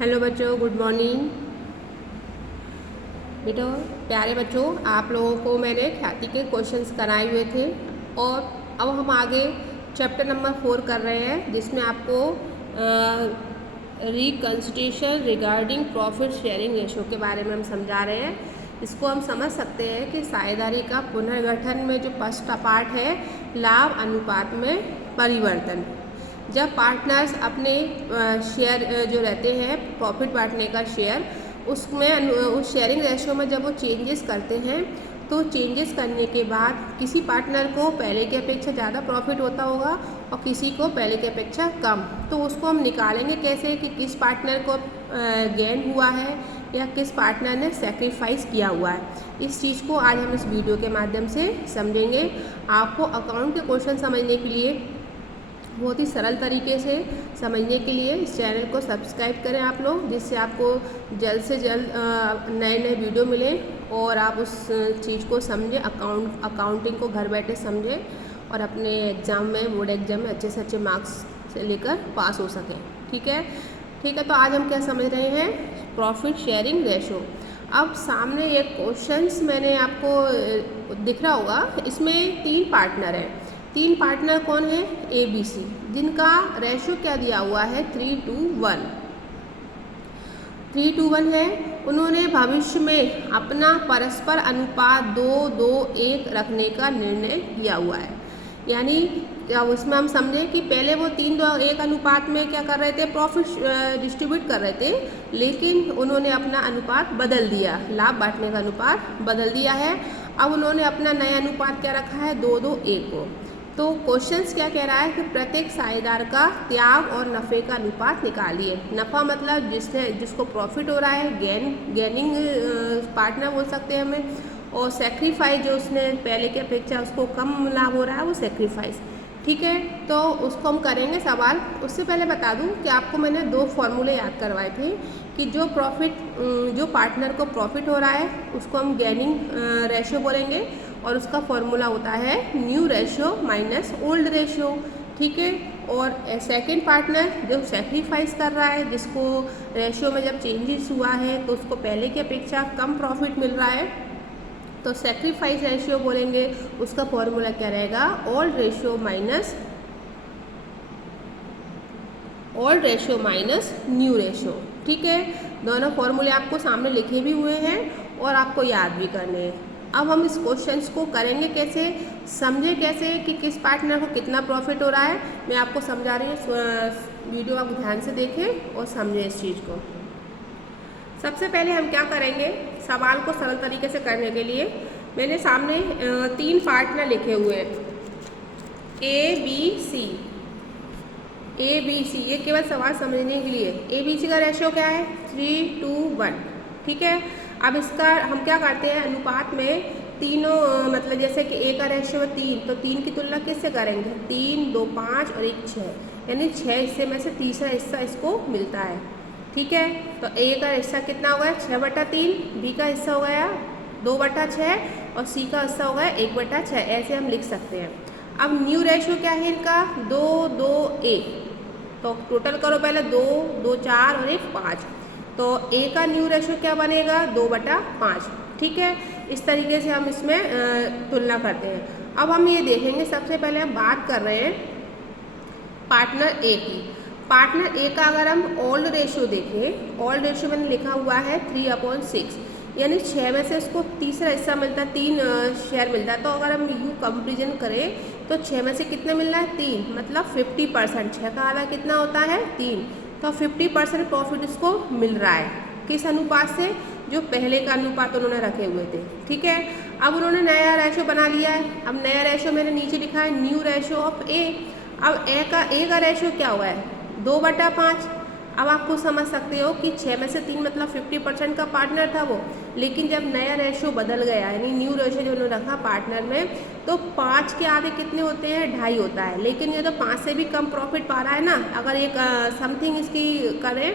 Hello बच्चों, good morning. बेटा प्यारे बच्चों, आप लोगों को मैंने ख्याति के क्वेश्चंस कराए हुए थे और अब हम आगे चैप्टर नंबर 4 कर रहे हैं, जिसमें आपको reconsideration regarding profit sharing ratio के बारे में हम समझा रहे हैं। इसको हम समझ सकते हैं कि साझेदारी का पुनर्गठन में जो फर्स्ट पार्ट है, लाभ अनुपात में परिवर्तन। जब पार्टनर्स अपने शेयर जो रहते हैं प्रॉफिट बांटने का शेयर, उसमें उस शेयरिंग रेशो में जब वो चेंजेस करते हैं तो चेंजेस करने के बाद किसी पार्टनर को पहले की अपेक्षा ज़्यादा प्रॉफिट होता होगा और किसी को पहले की अपेक्षा कम। तो उसको हम निकालेंगे कैसे कि किस पार्टनर को गेन हुआ है या किस पार्टनर ने सेक्रीफाइस किया हुआ है। इस चीज़ को आज हम इस वीडियो के माध्यम से समझेंगे। आपको अकाउंट के क्वेश्चन समझने के लिए, बहुत ही सरल तरीके से समझने के लिए इस चैनल को सब्सक्राइब करें आप लोग, जिससे आपको जल्द से जल्द नए नए वीडियो मिलें और आप उस चीज़ को समझें, अकाउंटिंग को घर बैठे समझें और अपने एग्ज़ाम में, बोर्ड एग्ज़ाम में अच्छे से अच्छे मार्क्स से लेकर पास हो सकें। ठीक है, तो आज हम क्या समझ रहे हैं, प्रॉफिट शेयरिंग रेशो। अब सामने एक क्वेश्चंस मैंने आपको दिख रहा होगा, इसमें 3 पार्टनर हैं। 3 पार्टनर कौन है? ABC, जिनका रेशो क्या दिया हुआ है? 3:1। 3:1 है। उन्होंने भविष्य में अपना परस्पर अनुपात 2:1 रखने का निर्णय किया हुआ है। यानी उसमें हम समझें कि पहले वो 3:1 अनुपात में क्या कर रहे थे, प्रॉफिट डिस्ट्रीब्यूट कर रहे थे, लेकिन उन्होंने अपना अनुपात बदल दिया, लाभ बांटने का अनुपात बदल दिया है। अब उन्होंने अपना नया अनुपात क्या रखा है? 2:1 को। तो क्वेश्चंस क्या कह रहा है कि प्रत्येक साझेदार का त्याग और नफ़े का अनुपात निकालिए। नफ़ा मतलब जिसको प्रॉफिट हो रहा है, गेनिंग पार्टनर बोल सकते हैं हमें, और सेक्रीफाइस जो उसने पहले की अपेक्षा उसको कम लाभ हो रहा है, वो सेक्रीफाइस। ठीक है, तो उसको हम करेंगे सवाल। उससे पहले बता दूं कि आपको मैंने 2 फॉर्मूले याद करवाए थे कि जो पार्टनर को प्रॉफिट हो रहा है उसको हम गेनिंग रेशो बोलेंगे और उसका फॉर्मूला होता है new ratio minus old ratio. ठीक है, और सेकंड पार्टनर जो सेक्रीफाइस कर रहा है, जिसको रेशो में जब चेंजेस हुआ है तो उसको पहले की अपेक्षा कम प्रॉफिट मिल रहा है, तो सेक्रीफाइस रेशियो बोलेंगे। उसका फॉर्मूला क्या रहेगा? Old ratio minus new ratio. ठीक है, दोनों फॉर्मूले आपको सामने लिखे भी हुए हैं और आपको याद भी करने हैं। अब हम इस क्वेश्चंस को करेंगे कैसे, समझे कैसे कि किस पार्टनर को कितना प्रॉफिट हो रहा है। मैं आपको समझा रही हूँ, वीडियो आप ध्यान से देखें और समझें इस चीज़ को। सबसे पहले हम क्या करेंगे, सवाल को सरल तरीके से करने के लिए मैंने सामने 3 पार्टनर लिखे हुए हैं, ABC। ये केवल सवाल समझने के लिए। ABC का रेशियो क्या है? 3:1। ठीक है, अब इसका हम क्या करते हैं, अनुपात में तीनों, मतलब जैसे कि A का रेशियो 3, तो 3 की तुलना किससे करेंगे? 3, 2, 5 और 1, 6, यानी 6 हिस्से में से तीसरा हिस्सा इसको मिलता है। ठीक है, तो A का हिस्सा कितना हो गया? 6/3, B का हिस्सा हो गया 2/6 और C का हिस्सा हो गया 1/6। ऐसे हम लिख सकते हैं। अब न्यू रेशियो क्या है इनका? 2:1। तो टोटल करो पहले, 2, 2, 4 और 1, 5। तो A का न्यू रेशियो क्या बनेगा? 2/5। ठीक है, इस तरीके से हम इसमें तुलना करते हैं। अब हम ये देखेंगे, सबसे पहले हम बात कर रहे हैं पार्टनर A की। पार्टनर A का अगर हम ओल्ड रेशियो देखें, ओल्ड रेशियो मैंने लिखा हुआ है 3/6, यानी 6 में से उसको तीसरा हिस्सा मिलता है, 3 शेयर मिलता है। तो अगर हम यू कंपेरिजन करें तो 6 में से कितने मिलना है? 3, मतलब 50%। 6 का आधा कितना होता है? 3। तो 50% प्रॉफिट इसको मिल रहा है। किस अनुपात से? जो पहले का अनुपात उन्होंने रखे हुए थे। ठीक है, अब उन्होंने नया रेशियो बना लिया है। अब नया रेशियो मैंने नीचे लिखा है न्यू रेशियो ऑफ A। अब A का रेशियो क्या हुआ है? 2/5। अब आपको समझ सकते हो कि 6 में से 3 मतलब 50% का पार्टनर था वो, लेकिन जब नया रेशियो बदल गया, यानी न्यू रेशियो जो उन्होंने रखा पार्टनर में, तो 5 के आधे कितने होते हैं? 2.5 होता है। लेकिन ये तो 5 से भी कम प्रॉफिट पा रहा है ना। अगर एक समथिंग इसकी करें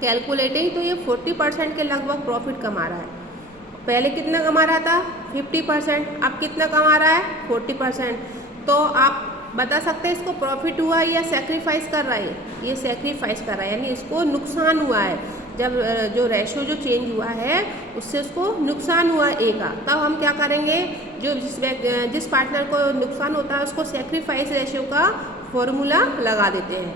कैलकुलेटिंग, तो ये 40% के लगभग प्रॉफिट कमा रहा है। पहले कितना कमा रहा था? 50%। अब कितना कमा रहा है? 40%। तो आप बता सकते हैं इसको प्रॉफिट हुआ या सेक्रीफाइस कर रहा है? ये सेक्रीफाइस कर रहा है, यानी इसको नुकसान हुआ है। जब जो रेशो जो चेंज हुआ है उससे उसको नुकसान हुआ ए का, तब हम क्या करेंगे, जो जिस पार्टनर को नुकसान होता है उसको सेक्रीफाइस रेशियो का फॉर्मूला लगा देते हैं।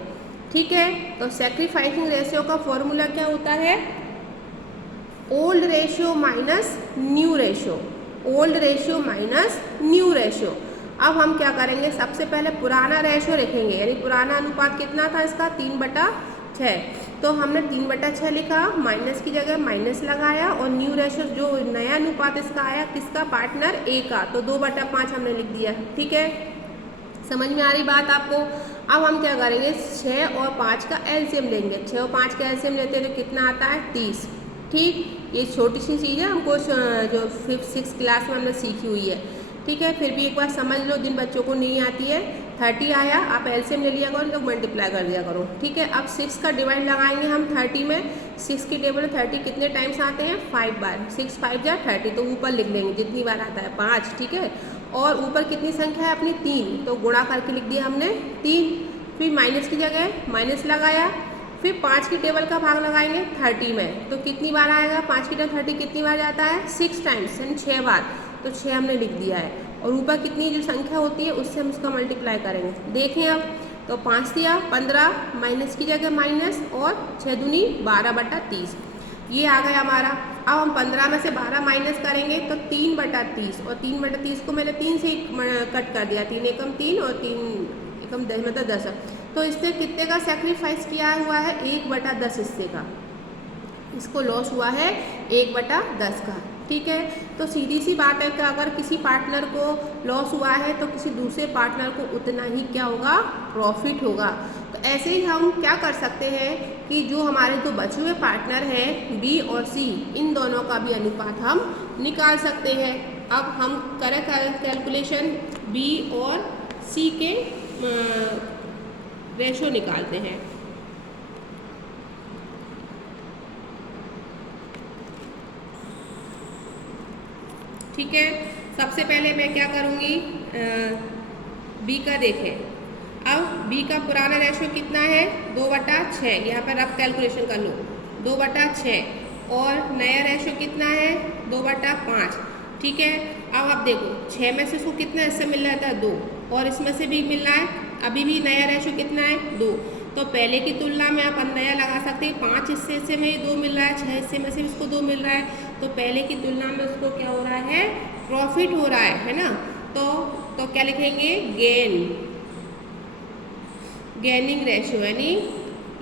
ठीक है, तो सेक्रीफाइसिंग रेशियो का फॉर्मूला क्या होता है? Old ratio minus new ratio, old ratio minus new ratio. अब हम क्या करेंगे, सबसे पहले पुराना रेशियो लिखेंगे, यानी पुराना अनुपात कितना था इसका 3/6, तो हमने 3/6 लिखा, माइनस की जगह माइनस लगाया, और न्यू रेशियो जो नया अनुपात इसका आया किसका, पार्टनर ए का, तो 2/5 हमने लिख दिया। ठीक है, समझ में आ रही बात आपको? अब हम क्या करेंगे, 6 और 5 का एलसीएम लेंगे। 6 और 5 का एलसीएम लेते हैं तो कितना आता है 30। ठीक, ये छोटी सी चीज़ है, हमको जो 5th 6th क्लास में हमने सीखी हुई है। ठीक है, फिर भी एक बार समझ लो, जिन बच्चों को नहीं आती है। 30 आया, आप एलसीएम ले लिया करो तो मल्टीप्लाई कर दिया करो। ठीक है, अब 6 का डिवाइड लगाएंगे हम 30 में। 6 की टेबल में 30 कितने टाइम्स आते हैं, 5 बार। 6 5 जा 30, तो ऊपर लिख लेंगे जितनी बार आता है 5। ठीक है, और ऊपर कितनी संख्या है अपनी 3, तो गुणा करके लिख दिया हमने 3। फिर माइनस की जगह माइनस लगाया, फिर 5 की टेबल का भाग लगाएंगे 30 में, तो कितनी बार आएगा, 5 की टेबल 30 कितनी बार जाता है, 6 टाइम्स, यानी 6 बार, तो 6 हमने लिख दिया है। और ऊपर कितनी जो संख्या होती है उससे हम उसका मल्टीप्लाई करेंगे। देखें अब, तो 5 दिया 15, माइनस की जगह माइनस, और 6 दूनी 12/30, ये आ गया हमारा। अब हम 15 में से 12 माइनस करेंगे तो 3/30, और 3/30 को मैंने 3 से कट कर दिया, 3 एकम 3 और 3 एकम 10, मतलब 10। तो इससे कितने का सेक्रीफाइस किया हुआ है, 1/10 हिस्से का, इसको लॉस हुआ है 1/10 का। ठीक है, तो सीधी सी बात है कि अगर किसी पार्टनर को लॉस हुआ है तो किसी दूसरे पार्टनर को उतना ही क्या होगा, प्रॉफिट होगा। तो ऐसे ही हम क्या कर सकते हैं कि जो हमारे दो बचे हुए पार्टनर हैं बी और सी, इन दोनों का भी अनुपात हम निकाल सकते हैं। अब हम करें कैलकुलेशन, बी और सी के रेशो निकालते हैं। ठीक है, सबसे पहले मैं क्या करूँगी, बी का देखें। अब बी का पुराना रेशियो कितना है, 2/6, यहाँ पर आप कैलकुलेशन कर लो, 2/6, और नया रेशियो कितना है 2/5। ठीक है, अब आप देखो 6 में से उसको कितना हिस्सा मिल रहा था, 2, और इसमें से भी मिल रहा है, अभी भी नया रेशियो कितना है 2, तो पहले की तुलना में आप नया लगा सकते हैं। 5 हिस्से में 2 मिल रहा है, 6 हिस्से में से इसको 2 मिल रहा है, तो पहले की तुलना में उसको क्या हो रहा है, प्रॉफिट हो रहा है ना। तो क्या लिखेंगे, गेनिंग रेशियो, यानी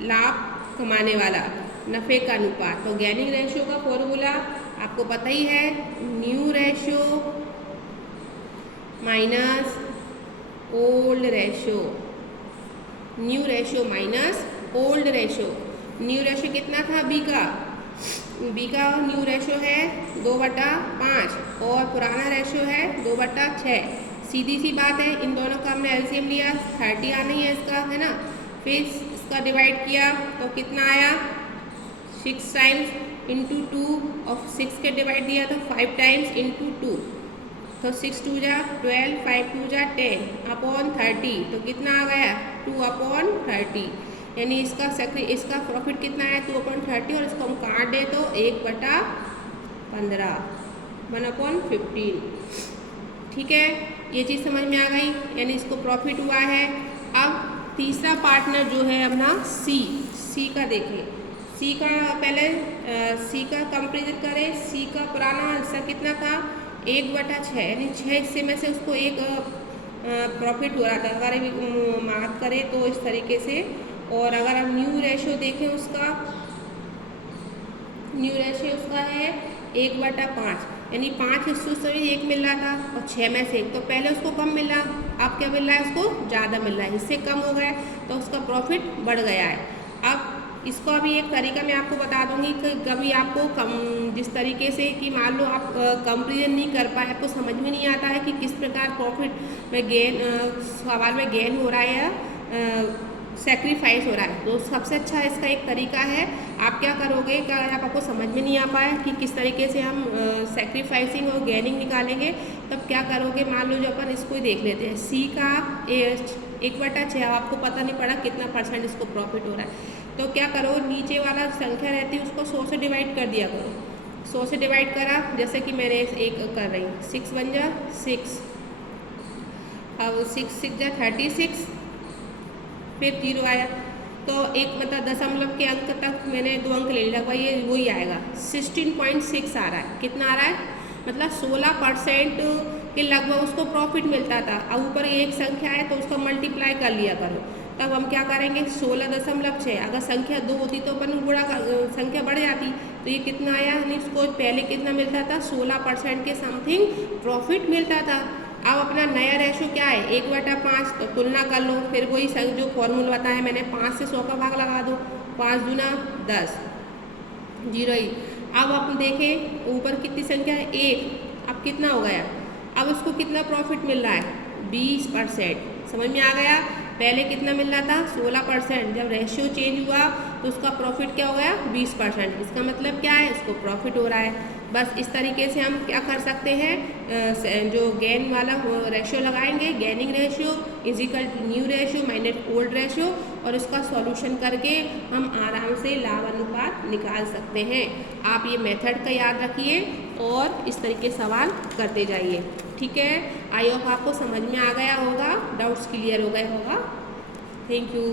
लाभ कमाने वाला, नफ़े का अनुपात। तो गेनिंग रेशियो का फॉर्मूला आपको पता ही है, new ratio minus old ratio, new ratio minus old ratio. New ratio कितना था बी का, बी का न्यू रेशियो है 2/5, और पुराना रेशियो है 2/6। सीधी सी बात है, इन दोनों का हमने एलसीएम लिया, 30 आना ही है इसका, है ना। फिर इसका डिवाइड किया तो कितना आया, 6 टाइम्स इंटू 2, और 6 के डिवाइड दिया तो 5 टाइम्स इंटू 2, तो 6 2 जा 12, 5 2 जा 10 अपॉन 30, तो कितना आ गया 2/30, यानी इसका प्रॉफिट कितना है 2/30, और इसको हम काट दे तो 1/15, 1/15। ठीक है, ये चीज़ समझ में आ गई, यानी इसको प्रॉफिट हुआ है। अब तीसरा पार्टनर जो है अपना सी का देखें। सी का पहले सी का कंपेरिजन करें। सी का पुराना हिस्सा कितना था 1/6, यानी 6 हिस्से में से उसको एक प्रॉफिट हो रहा था। अगर मार्क करें तो इस तरीके से, और अगर हम न्यू रेशियो देखें उसका, न्यू रेशियो उसका है 1/5, यानी 5 हिस्सों से भी 1 मिल रहा था और 6 में से 1, तो पहले उसको कम मिल रहा, अब क्या मिल रहा है उसको ज़्यादा मिल रहा है, हिस्से कम हो गए तो उसका प्रॉफिट बढ़ गया है। अब इसको अभी एक तरीका मैं आपको बता दूंगी कि कभी आपको जिस तरीके से कि मान लो आप कंपेरिजन नहीं कर पाए, आपको समझ में नहीं आता है कि किस प्रकार प्रॉफिट में गेन, सवाल में गेन हो रहा है या सेक्रीफाइस हो रहा है, तो सबसे अच्छा इसका एक तरीका है, आप क्या करोगे कि अगर आपको समझ में नहीं आ पाया कि किस तरीके से हम सेक्रीफाइसिंग और गेनिंग निकालेंगे, तब क्या करोगे, मान लो जो अपन इसको ही देख लेते हैं, सी का 1/6। अब आपको पता नहीं पड़ा कितना परसेंट इसको प्रॉफिट हो रहा है, तो क्या करो, नीचे वाला संख्या रहती है उसको 100 से डिवाइड कर दिया करो। 100 से डिवाइड करा, जैसे कि मैंने एक कर रही हूँ, 6 बन जा 6, अब 6 6 जा 36, फिर 0 आया, तो एक मतलब दशमलव के अंक तक मैंने 2 अंक ले लिया, भाई ये वही आएगा 16.6 आ रहा है। कितना आ रहा है, मतलब 16% के लगभग उसको प्रॉफिट मिलता था। अब ऊपर एक संख्या है तो उसको मल्टीप्लाई कर लिया करो। तब हम क्या करेंगे, 16.6, अगर संख्या 2 होती तो अपन गुणा संख्या बढ़ जाती, तो ये कितना आया, यानी उसको पहले कितना मिलता था, 16% के समथिंग प्रॉफिट मिलता था। अब अपना नया रेशो क्या है, 1/5, तो तुलना कर लो, फिर वही जो फॉर्मूला बताया मैंने, 5 से 100 का भाग लगा दो, 5 दूना 10, 0 ही। अब अपन देखें ऊपर कितनी संख्या है, 1, अब कितना हो गया, अब उसको कितना प्रॉफिट मिल रहा है, 20%। समझ में आ गया, पहले कितना मिल रहा था, 16%, जब रेशियो चेंज हुआ तो उसका प्रॉफिट क्या हो गया, 20%। इसका मतलब क्या है, इसको प्रॉफिट हो रहा है। बस इस तरीके से हम क्या कर सकते हैं, जो गेन वाला रेशियो लगाएंगे, gaining ratio is equal to new ratio minus old ratio, और इसका सॉल्यूशन करके हम आराम से लाभ अनुपात निकाल सकते हैं। आप ये मेथड का याद रखिए और इस तरीके सवाल करते जाइए, ठीक है। आई होप आपको समझ में आ गया होगा, डाउट्स क्लियर हो गए होगा। Thank you.